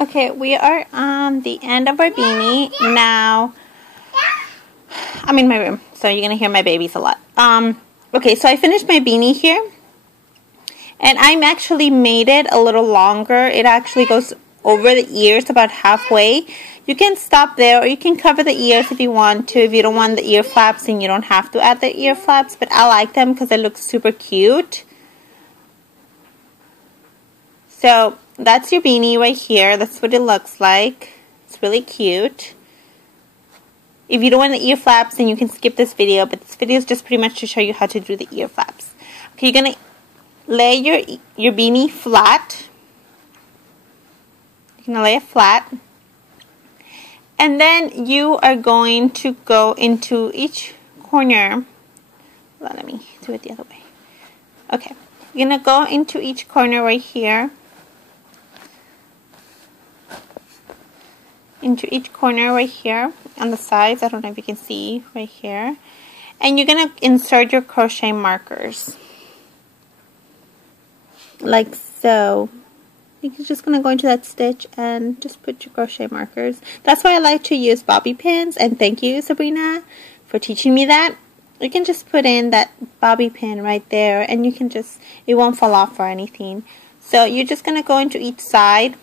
Okay, we are on the end of our beanie. Now, I'm in my room, so you're going to hear my babies a lot. Okay, so I finished my beanie here. And I'm actually made it a little longer. It actually goes over the ears about halfway. You can stop there, or you can cover the ears if you want to. If you don't want the ear flaps, then you don't have to add the ear flaps. But I like them because they look super cute. So that's your beanie right here. That's what it looks like. It's really cute. If you don't want the ear flaps, then you can skip this video. But this video is just pretty much to show you how to do the ear flaps. Okay, you're going to lay your beanie flat. You're going to lay it flat. And then you are going to go into each corner. Well, let me do it the other way. Okay. You're going to go into each corner right here. Into each corner right here on the sides. I don't know if you can see right here. And you're going to insert your crochet markers. Like so. You're just going to go into that stitch and just put your crochet markers. That's why I like to use bobby pins. And thank you, Sabrina, for teaching me that. You can just put in that bobby pin right there. And you can just, it won't fall off or anything. So you're just going to go into each side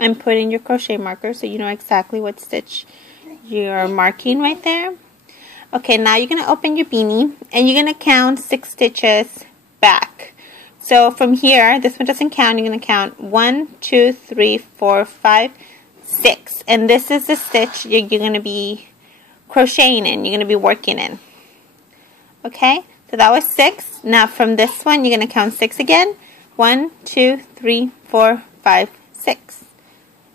and put in your crochet marker so you know exactly what stitch you're marking right there. Okay, now you're going to open your beanie and you're going to count 6 stitches back. So from here, this one doesn't count, you're going to count 1, 2, 3, 4, 5, 6. And this is the stitch you're going to be crocheting in, you're going to be working in. Okay, so that was 6. Now from this one, you're going to count 6 again. 1, 2, 3, 4, 5, 6.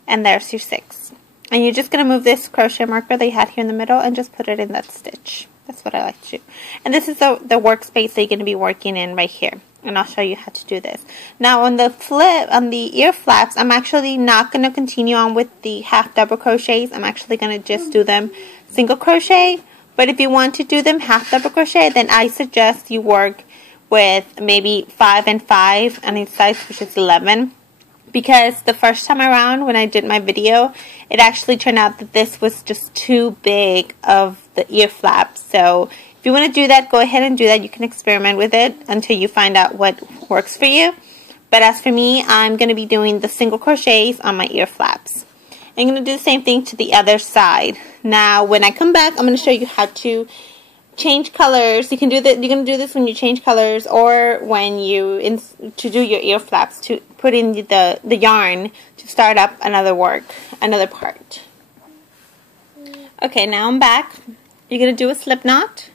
And there's your 6. And you're just going to move this crochet marker that you had here in the middle and just put it in that stitch. That's what I like to do. And this is the workspace that you're going to be working in right here. And I'll show you how to do this. Now on the flip, on the ear flaps, I'm actually not going to continue on with the half double crochets. I'm actually going to just do them single crochet. But if you want to do them half double crochet, then I suggest you work with maybe 5 and 5 on each side, which is 11. Because the first time around when I did my video, it actually turned out that this was just too big of the ear flaps. So if you want to do that, go ahead and do that. You can experiment with it until you find out what works for you. But as for me, I'm going to be doing the single crochets on my ear flaps. I'm going to do the same thing to the other side. Now when I come back, I'm going to show you how to change colors. You can do that. You're going to do this when you change colors, or when you to do your ear flaps, to put in the yarn to start up another part. Okay, now I'm back. You're going to do a slip knot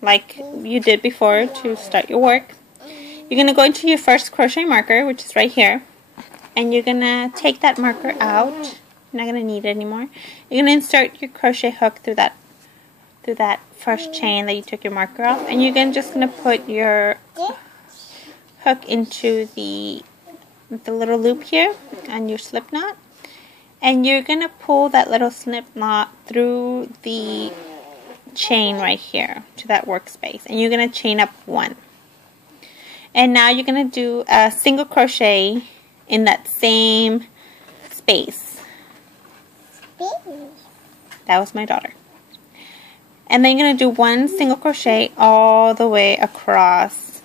like you did before to start your work. You're going to go into your first crochet marker, which is right here, and you're going to take that marker out. You're not going to need it anymore. You're going to insert your crochet hook through that first chain that you took your marker off, and you're just going to put your hook into the little loop here on your slip knot, and you're going to pull that little slip knot through the chain right here to that workspace, and you're going to chain up 1. And now you're going to do a single crochet in that same space. That was my daughter. And then you're going to do 1 single crochet all the way across.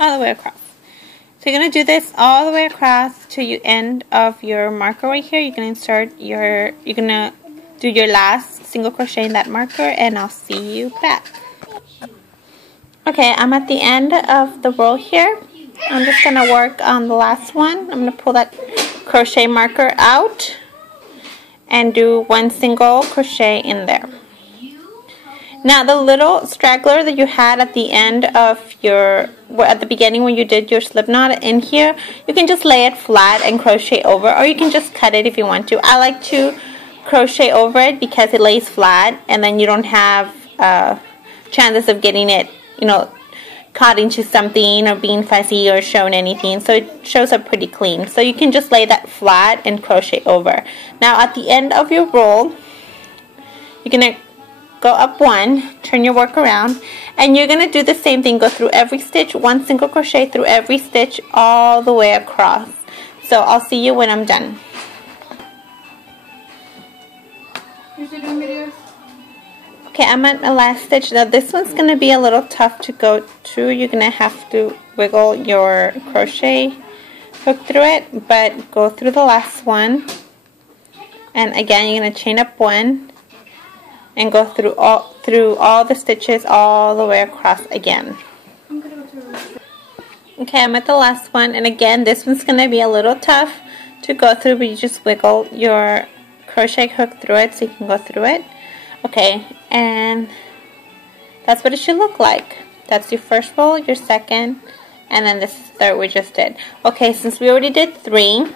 All the way across. So you're going to do this all the way across to the end of your marker right here. You're going to you're going to do your last single crochet in that marker, and I'll see you back. Okay, I'm at the end of the row here. I'm just going to work on the last one. I'm going to pull that crochet marker out and do 1 single crochet in there. Now the little straggler that you had at the end of at the beginning when you did your slip knot in here, you can just lay it flat and crochet over, or you can just cut it if you want to. I like to crochet over it because it lays flat, and then you don't have chances of getting it, caught into something or being fuzzy or showing anything, so it shows up pretty clean. So you can just lay that flat and crochet over. Now at the end of your roll, you're going to go up one, turn your work around, and you're going to do the same thing. Go through every stitch, one single crochet through every stitch all the way across. So I'll see you when I'm done. Okay, I'm at my last stitch. Now this one's going to be a little tough to go through. You're going to have to wiggle your crochet hook through it, but go through the last one. And again, you're going to chain up one and go through all the stitches all the way across again. Okay, I'm at the last one, and again, this one's going to be a little tough to go through, but you just wiggle your crochet hook through it so you can go through it. Okay, and that's what it should look like. That's your first row, your second, and then this is the third we just did. Okay, since we already did 3,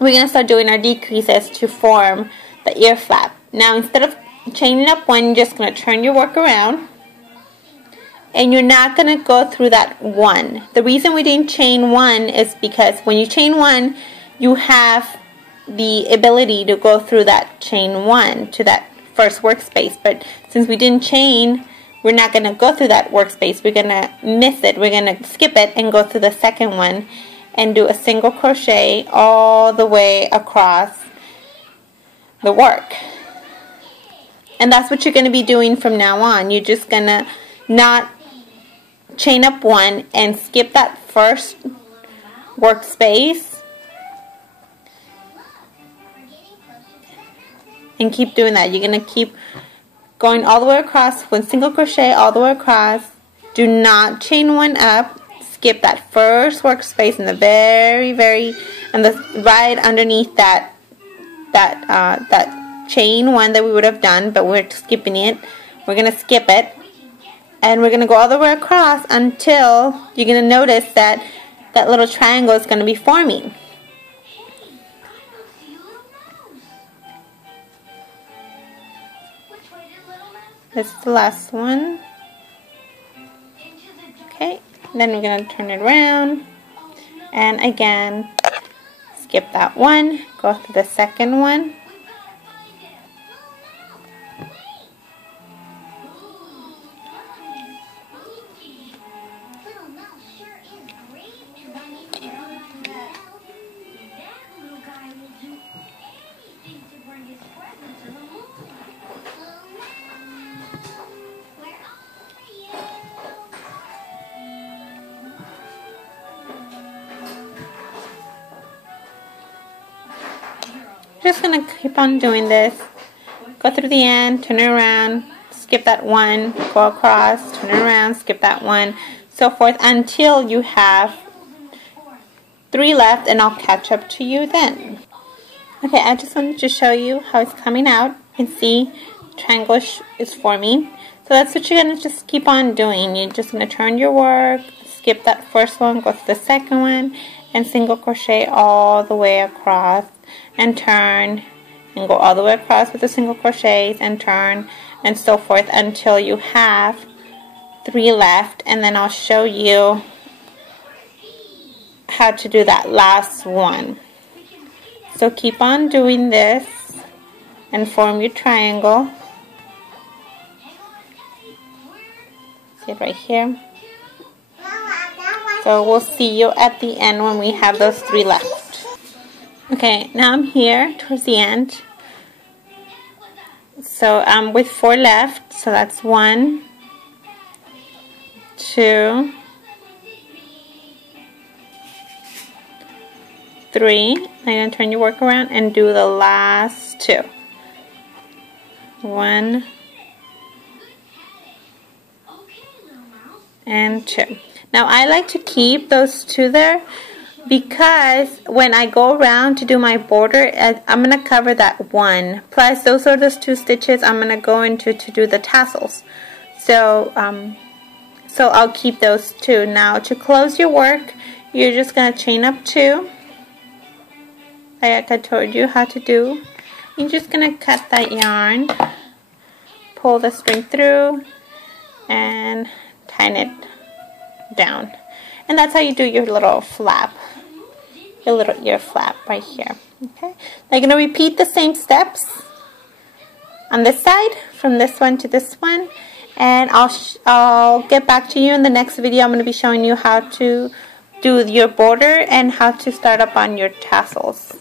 we're going to start doing our decreases to form the ear flap. Now, instead of chaining up one, you're just going to turn your work around, and you're not going to go through that one. The reason we didn't chain one is because when you chain one, you have the ability to go through that chain one to that first workspace. But since we didn't chain, we're not going to go through that workspace. We're going to miss it. We're going to skip it and go through the second one and do a single crochet all the way across the work. And that's what you're going to be doing from now on. You're just going to not chain up one and skip that first workspace and keep doing that. You're going to keep going all the way across, one single crochet all the way across. Do not chain one up. Skip that first workspace in the right underneath that chain one that we would have done, but we're skipping it. We're going to skip it, and we're going to go all the way across until you're going to notice that that little triangle is going to be forming. This is the last one. Okay, then we're going to turn it around, and again skip that one, go to the second one. Just going to keep on doing this. Go through the end, turn it around, skip that one, go across, turn it around, skip that one, so forth until you have 3 left, and I'll catch up to you then. Okay, I just wanted to show you how it's coming out. You can see the triangle is forming. So that's what you're going to just keep on doing. You're just going to turn your work, skip that first one, go to the second one, and single crochet all the way across, and turn, and go all the way across with the single crochets, and turn, and so forth until you have 3 left, and then I'll show you how to do that last one. So keep on doing this and form your triangle. See it right here. So we'll see you at the end when we have those 3 left. Okay, now I'm here towards the end. So I'm with 4 left. So that's 1, 2, 3. Now you're going to turn your work around and do the last 2. 1 and 2. Now I like to keep those 2 there, because when I go around to do my border, I'm going to cover that 1. Plus, those are those 2 stitches I'm going to go into to do the tassels. So, I'll keep those 2. Now, to close your work, you're just going to chain up 2. Like I told you how to do. You're just going to cut that yarn, pull the string through, and tie it down. And that's how you do your little flap, your little ear flap right here. Okay, now you're going to repeat the same steps on this side from this one to this one, and I'll get back to you in the next video. I'm going to be showing you how to do your border and how to start up on your tassels.